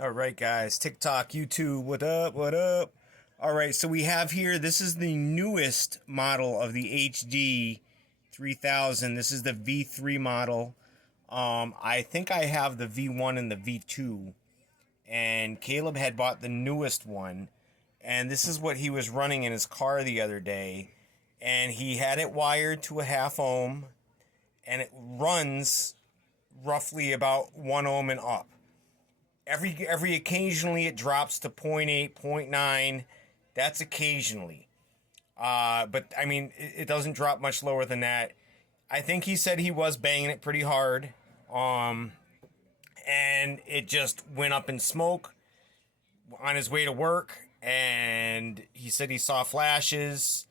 All right, guys. TikTok, YouTube, what up, what up? All right, so we have here, this is the newest model of the HD 3000. This is the V3 model. I think I have the V1 and the V2. And Caleb had bought the newest one. And this is what he was running in his car the other day. And he had it wired to a half ohm. And it runs roughly about 1 ohm and up. Every occasionally it drops to 0.8, 0.9. That's occasionally. But, I mean, it doesn't drop much lower than that. I think he said he was banging it pretty hard. And it just went up in smoke on his way to work. And he said he saw flashes.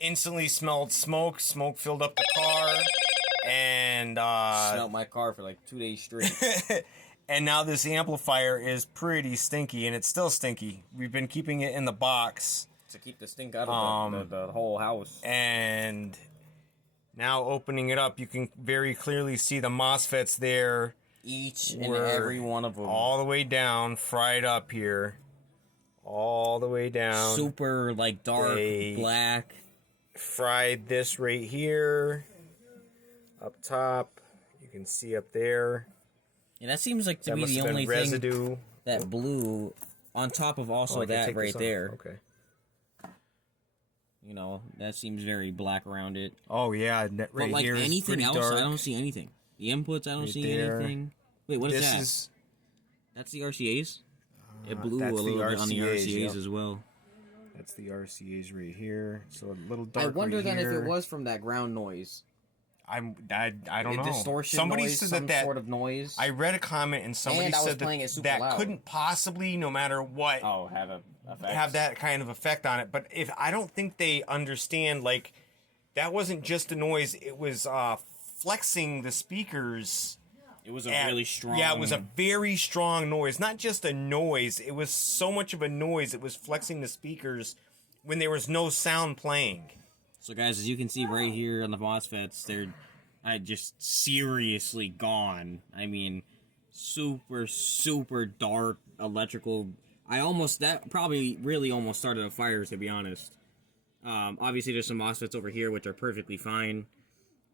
Instantly smelled smoke. Smoke filled up the car. And smelled my car for like 2 days straight. And now this amplifier is pretty stinky, and it's still stinky. We've been keeping it in the box to keep the stink out of the whole house. And now opening it up, you can very clearly see the MOSFETs there. Each and every one of them. All the way down, fried up here. All the way down. Super, like, dark, black. Fried this right here. Up top. You can see up there. Yeah, that seems like to be the only thing that blew on top of also that right there. Okay. You know, that seems very black around it. Oh, yeah. Right but like here anything else, dark. I don't see anything. The inputs, I don't see anything. Wait, what is that? That's the RCAs? It blew a little bit on the RCAs as well. That's the RCAs right here. So a little dark. I wonder right then here. if it was from that ground noise. I don't know. Distortion somebody noise, said that sort of noise. I read a comment and somebody said that loud. couldn't possibly, no matter what, have that kind of effect on it. But if I don't think they understand, like, that wasn't just a noise; it was flexing the speakers. It was a really strong. Yeah, it was a very strong noise. Not just a noise; it was so much of a noise. It was flexing the speakers when there was no sound playing. So, guys, as you can see right here on the MOSFETs, they're just seriously gone. I mean, super, super dark electrical. That probably really almost started a fire, to be honest. Obviously, there's some MOSFETs over here, which are perfectly fine.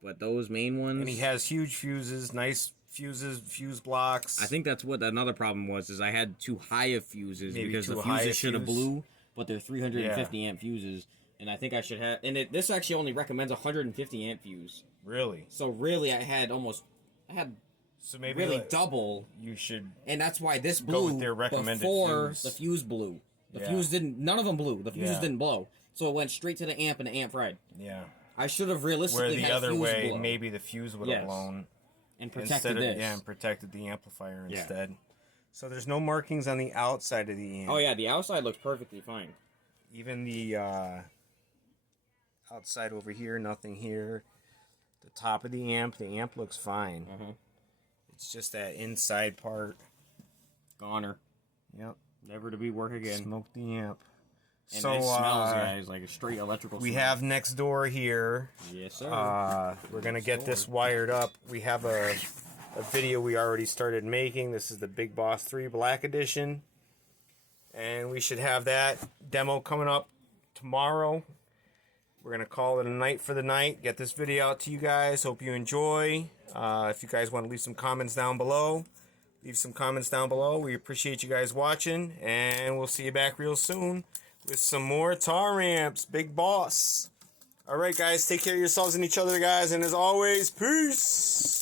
But those main ones... And he has huge fuses, nice fuse blocks. I think that's what another problem was, is I had too high of fuses because the fuses should have blew, but they're 350 amp fuses. And I think I should have... And this actually only recommends 150 amp fuse. Really? So really, I had so maybe really double. You should... And that's why this blew with their recommended before fuse. the fuse blew. The fuse didn't... None of them blew. The fuses didn't blow. So it went straight to the amp, and the amp fried. Yeah. I should have realistically had a fuse blow. Where the other way, maybe the fuse would have blown. And protected this. Yeah, and protected the amplifier instead. So there's no markings on the outside of the amp. Oh, yeah, the outside looks perfectly fine. Even the... outside over here, nothing here. The top of the amp looks fine. It's just that inside part. Goner. Yep. Never to be work again. Smoked the amp. And it smells, guys, like a straight electrical We smell. have next door here. Yes, sir. We're going to get this wired up. We have a video we already started making. This is the Big Boss 3 Black Edition. And we should have that demo coming up tomorrow. We're going to call it a night for the night. Get this video out to you guys. Hope you enjoy. If you guys want to leave some comments down below, leave some comments down below. We appreciate you guys watching. And we'll see you back real soon with some more Taramps. Big Boss. Alright, guys. Take care of yourselves and each other, guys. And as always, peace.